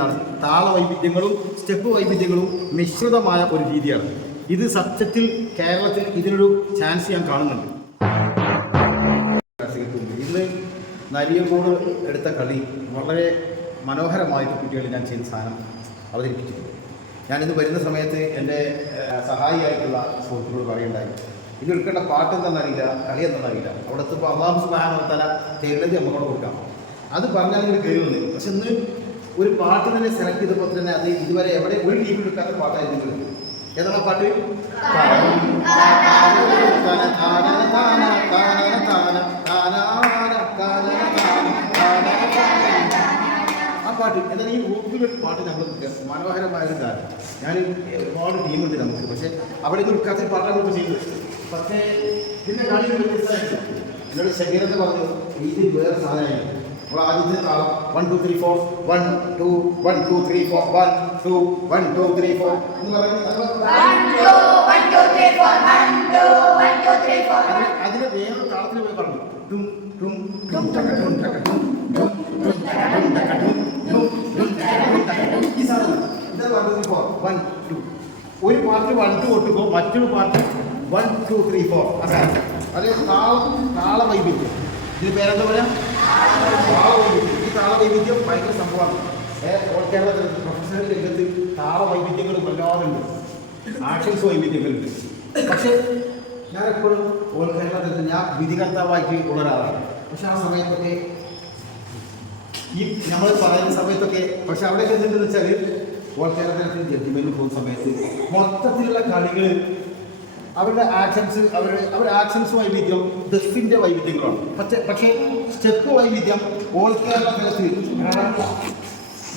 എന്താണ് താളവൈവിധ്യങ്ങളും സ്റ്റെപ്പ് വൈവിധ്യങ്ങളും മിശ്രിതമായ ഒരു രീതിയാണ്. ഇത് സത്യത്തിൽ കേരളത്തിൽ ഇതിനൊരു ചാൻസ് ഞാൻ കാണുന്നുണ്ട്. ഇന്ന് നരിയങ്കോട് എടുത്ത കളി വളരെ മനോഹരമായിട്ട് കുട്ടികളിൽ ഞാൻ ചെയ്യുന്ന സാധനം അവതരിപ്പിച്ചിട്ടുണ്ട്. ഞാനിന്ന് വരുന്ന സമയത്ത് എൻ്റെ സഹായിയായിട്ടുള്ള സുഹൃത്തുക്കളോട് പറയുണ്ടായി, ഇത് എടുക്കേണ്ട പാട്ട് എന്താണെന്നറിയില്ല, കളി എന്താണെന്നറിയില്ല. അവിടെ എത്തുമ്പോൾ അള്ളാഹു സുബ്ഹാനഹു വ തആല തരുന്നത് നമ്മളോട് കൊടുക്കാം. അത് പറഞ്ഞാൽ നിങ്ങൾ കയറുന്നത്. പക്ഷെ ഇന്ന് ഒരു പാട്ട് തന്നെ സെലക്ട് ചെയ്തപ്പോൾ തന്നെ അത് ഇതുവരെ എവിടെ ഒരു ടീമിൽ എടുക്കാത്ത പാട്ടായിരുന്നു. ഏതാണ് പാട്ട്? ആ പാട്ട് എന്നാൽ ഈ ഗ്രൂപ്പിലൊരു പാട്ട് നമ്മൾ മനോഹരമായൊരു കാര്യം. ഞാൻ ഒരുപാട് ടീമുണ്ട് നമുക്ക്, പക്ഷെ അവിടെ ഇത് എടുക്കാത്ത പാട്ടാണ് നമുക്ക് ചെയ്യുന്നത്. പക്ഷേ ഇതിൻ്റെ കളി വ്യത്യസ്തമായിട്ട് എന്നോട് ശരീരത്തെ പറഞ്ഞു, ഇത് വേറെ സാധനമായിരുന്നു. നമ്മൾ ആദ്യത്തെ താളം 1 2 3 4 1 2 1 2 3 4 1 2 1 2 3 4 എന്ന് പറയുന്നത് അതിന് വേറൊരു താളത്തിൽ പോയി പറഞ്ഞു. ടും ടും ടും ടക ടും ടക ടും ടും ടും ടക ടും ടക ടും ടും ടും ടക ടും ടക ടും. ഈ സാധനം ഇതാണ് 1 2 3 4 1 2. ഒരു പാർട്ട് 1 2 കൊട്ടുമ്പോൾ മറ്റൊരു പാർട്ട് 1 2 3 4. അതാണ് അത് താളവൈവിധ്യം. ഇതിന് പേരെന്താ പറയാ? താളവൈവിധ്യം. ഈ താളവൈവിധ്യം ഭയങ്കര സംഭവമാണ്. കേരള പ്രൊഫഷണൽ രംഗത്ത് താളവൈവിധ്യങ്ങൾ വല്ലാതുണ്ട്, ആക്ഷൻസ് വൈവിധ്യങ്ങളുണ്ട്. പക്ഷേ ഞാനെപ്പോഴും ഓൾ കേരള തലത്തിൽ ഞാൻ വിധികർത്താവായിട്ട് ഉള്ള ഒരാളാണ്. പക്ഷെ ആ സമയത്തൊക്കെ ഈ നമ്മൾ പറയുന്ന സമയത്തൊക്കെ പക്ഷെ അവിടെ എന്തുണ്ടെന്ന് വെച്ചാൽ ഓൾ കേരള തലത്തിൽ ജഡ്ജിമെൻറ്റ് പോകുന്ന സമയത്ത് മൊത്തത്തിലുള്ള കളികൾ അവരുടെ ആക്ഷൻസ് അവരുടെ ആക്ഷൻസ് വൈവിധ്യം ദഫിൻ്റെ വൈവിധ്യങ്ങളാണ്. പക്ഷേ സ്റ്റെപ്പ് വൈവിധ്യം ഓൾ കേരള തലത്തിൽ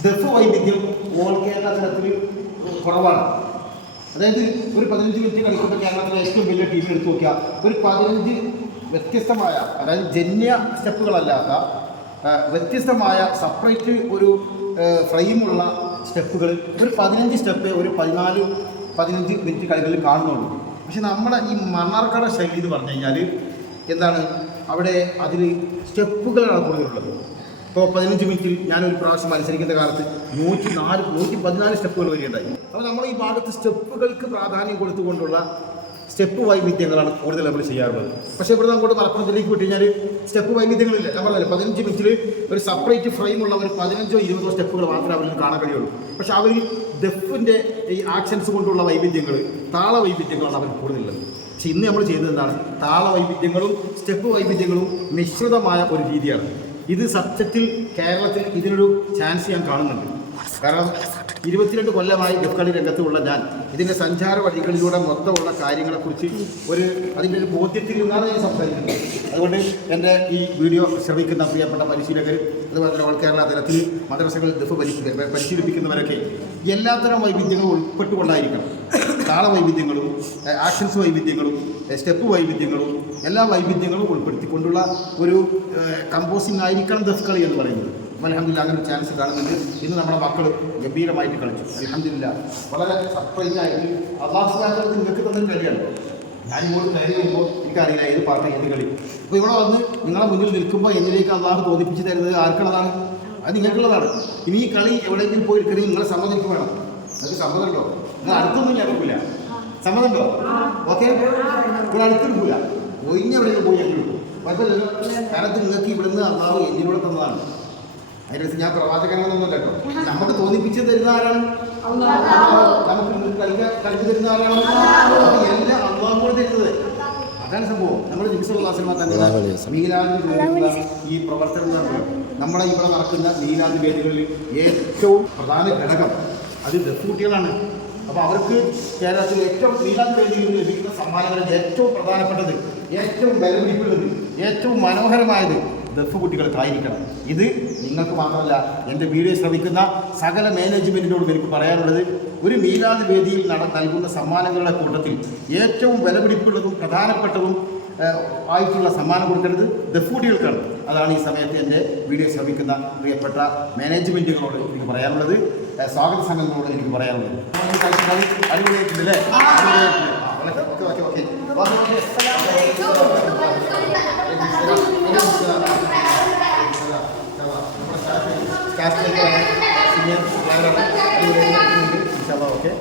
ദഫ് വൈവിധ്യം ഓൾ കേരള തലത്തിൽ കുറവാണ്. അതായത് ഒരു 15 മിനിറ്റ് കളിക്കുമ്പോൾ കേരളത്തിലെ ഏറ്റവും വലിയ ടീം എടുത്തു നോക്കിയാൽ ഒരു 15 വ്യത്യസ്തമായ, അതായത് ജന്യ സ്റ്റെപ്പുകളല്ലാത്ത വ്യത്യസ്തമായ സെപ്പറേറ്റ് ഒരു ഫ്രെയിമുള്ള സ്റ്റെപ്പുകൾ ഒരു 15 സ്റ്റെപ്പ് ഒരു 14-15 മിനിറ്റ് കളികളിൽ കാണുന്നുള്ളൂ. പക്ഷെ നമ്മുടെ ഈ മണ്ണാർക്കാട് ശൈലി എന്ന് പറഞ്ഞു കഴിഞ്ഞാൽ എന്താണ്, അവിടെ അതിൽ സ്റ്റെപ്പുകളാണ് കൂടുതലുള്ളത്. ഇപ്പോൾ 15 മിനിറ്റിൽ ഞാനൊരു പ്രാവശ്യം മത്സരിക്കുന്ന കാലത്ത് 114 സ്റ്റെപ്പുകൾ വരെയുണ്ടായി. അപ്പോൾ നമ്മൾ ഈ ഭാഗത്ത് സ്റ്റെപ്പുകൾക്ക് പ്രാധാന്യം കൊടുത്തുകൊണ്ടുള്ള സ്റ്റെപ്പ് വൈവിധ്യങ്ങളാണ് കൂടുതൽ നമ്മൾ ചെയ്യാറുള്ളത്. പക്ഷേ ഇവിടെ അങ്ങോട്ട് മലപ്പുറം ജില്ലയ്ക്ക് വിട്ട് കഴിഞ്ഞാൽ സ്റ്റെപ്പ് വൈവിധ്യങ്ങളില്ല. ഞാൻ പറഞ്ഞാൽ 15 മിനിറ്റിൽ ഒരു സെപ്പറേറ്റ് ഫ്രെയിമുള്ള ഒരു 15-20 സ്റ്റെപ്പുകൾ മാത്രമേ അവരിൽ കാണാൻ കഴിയുള്ളൂ. പക്ഷെ അവർ ദഫിൻ്റെ ഈ ആക്ഷൻസ് കൊണ്ടുള്ള വൈവിധ്യങ്ങൾ, താള വൈവിധ്യങ്ങളാണ് അവർ കൂടുതലുള്ളത്. പക്ഷെ ഇന്ന് നമ്മൾ ചെയ്തത് എന്താണ്, താള വൈവിധ്യങ്ങളും സ്റ്റെപ്പ് വൈവിധ്യങ്ങളും മിശ്രിതമായ ഒരു രീതിയാണ്. ഇത് സത്യത്തിൽ കേരളത്തിൽ ഇതിനൊരു ചാൻസ് ഞാൻ കാണുന്നുണ്ട്. കാരണം 22 കൊല്ലമായി ദഫ് കളി രംഗത്തുള്ള ഞാൻ ഇതിൻ്റെ സഞ്ചാര വഴികളിലൂടെ മൊത്തമുള്ള കാര്യങ്ങളെക്കുറിച്ച് അതിൻ്റെ ഒരു ബോധ്യത്തിൽ നിന്നാണ് ഞാൻ സംസാരിക്കുന്നത്. അതുകൊണ്ട് എൻ്റെ ഈ വീഡിയോ ശ്രമിക്കുന്ന പ്രിയപ്പെട്ട പരിശീലകർ, അതുപോലെ തന്നെ ഓൾ കേരള തലത്തിൽ മദ്രസകളിൽ ദഫ് പരിശീലിപ്പിക്കുന്നവരൊക്കെ എല്ലാത്തരം വൈവിധ്യങ്ങളും ഉൾപ്പെട്ടുകൊണ്ടായിരിക്കണം. താള വൈവിധ്യങ്ങളും ആക്ഷൻസ് വൈവിധ്യങ്ങളും സ്റ്റെപ്പ് വൈവിധ്യങ്ങളും എല്ലാ വൈവിധ്യങ്ങളും ഉൾപ്പെടുത്തിക്കൊണ്ടുള്ള ഒരു കമ്പോസിംഗ് ആയിരിക്കണം ദഫ് കളി എന്ന് പറയുന്നത്. അൽഹംദുലില്ലാ അങ്ങനെ ഒരു ചാൻസ് കാണുന്നുണ്ട്. ഇന്ന് നമ്മുടെ മക്കൾ ഗംഭീരമായിട്ട് കളിച്ചു. അൽഹംദുലില്ലാ വളരെ സർപ്രൈസായിട്ട് അല്ലാഹു സുബ്ഹാനഹു വ തആല നിങ്ങൾക്ക് തന്നൊരു കളിയാണ്. ഞാനിങ്ങോട്ട് കയറി വരുമ്പോൾ എനിക്കറിയില്ല ഏത് പാട്ട് ഏത് കളി. അപ്പോൾ ഇവിടെ വന്ന് നിങ്ങളെ മുന്നിൽ നിൽക്കുമ്പോൾ എന്നിലേക്ക് അള്ളാഹു തോന്നിപ്പിച്ച് തരുന്നത് ആർക്കുള്ളതാണ്? അത് നിങ്ങൾക്കുള്ളതാണ്. ഇനി ഈ കളി എവിടെയെങ്കിലും പോയിരിക്കണമെങ്കിൽ നിങ്ങളെ സമ്മതിക്ക് വേണം. നിങ്ങൾക്ക് സമ്മതമുണ്ടോ? നിങ്ങൾ അടുത്തൊന്നും ഞാൻ എടുക്കില്ല. സമ്മതമുണ്ടോ? ഓക്കെ, നിങ്ങൾ അടുത്തെടുക്കില്ല. ഒഴിഞ്ഞെവിടെയെങ്കിലും പോയി ഞങ്ങൾ എടുക്കും. കുഴപ്പമില്ലല്ലോ. കാരണം നിങ്ങൾക്ക് ഇവിടുന്ന് അള്ളാഹു എന്നിലൂടെ തന്നതാണ്. അതിനനുസരിച്ച് ഞാൻ പ്രവാചകനാണെന്നൊന്നും കേട്ടോ. നമുക്ക് തോന്നിപ്പിച്ച് തരുന്ന ആരാണ്? നമുക്ക് കളിച്ചു തരുന്ന ആരാണ്? എല്ലാം അള്ളാഹുവോട് തരുന്നത്. അതാണ് സംഭവം. നമ്മൾ നബി സല്ലല്ലാഹു അലൈഹി വസല്ലം തന്നെ മീലാദ് ഈ പ്രവർത്തനം എന്ന് പറയുന്നത് നമ്മുടെ ഇവിടെ നടക്കുന്ന മീലാദ് വേദികളിൽ ഏറ്റവും പ്രധാന ഘടകം അത് ദഫ് കുട്ടികളാണ്. അപ്പോൾ അവർക്ക് കേരളത്തിൽ ഏറ്റവും മീലാദ് വേദിയിൽ ലഭിക്കുന്ന സമ്മാനങ്ങളിൽ ഏറ്റവും പ്രധാനപ്പെട്ടത്, ഏറ്റവും ബലപിടിപ്പുള്ളത്, ഏറ്റവും മനോഹരമായത് ദഫ് കുട്ടികൾക്കായിരിക്കണം. ഇത് നിങ്ങൾക്ക് മാത്രമല്ല, എൻ്റെ വീഡിയോ ശ്രമിക്കുന്ന സകല മാനേജ്മെൻറ്റിനോടും എനിക്ക് പറയാനുള്ളത്, ഒരു മീലാദ് വേദിയിൽ നൽകുന്ന സമ്മാനങ്ങളുടെ കൂട്ടത്തിൽ ഏറ്റവും വിലപിടിപ്പുള്ളതും പ്രധാനപ്പെട്ടതും ആയിട്ടുള്ള സമ്മാനം കൊടുക്കേണ്ടത് ദഫ് കുട്ടികൾക്കാണ്. അതാണ് ഈ സമയത്ത് എൻ്റെ വീഡിയോ ശ്രമിക്കുന്ന പ്രിയപ്പെട്ട മാനേജ്മെൻറ്റുകളോട് എനിക്ക് പറയാനുള്ളത്, സ്വാഗത സംഘങ്ങളോട് എനിക്ക് പറയാനുള്ളത്. അടിപൊളിയായിട്ടുണ്ടല്ലേ? ഓക്കെ ചെയ്യാൻ പ്ലാനാണ്. ഓക്കെ.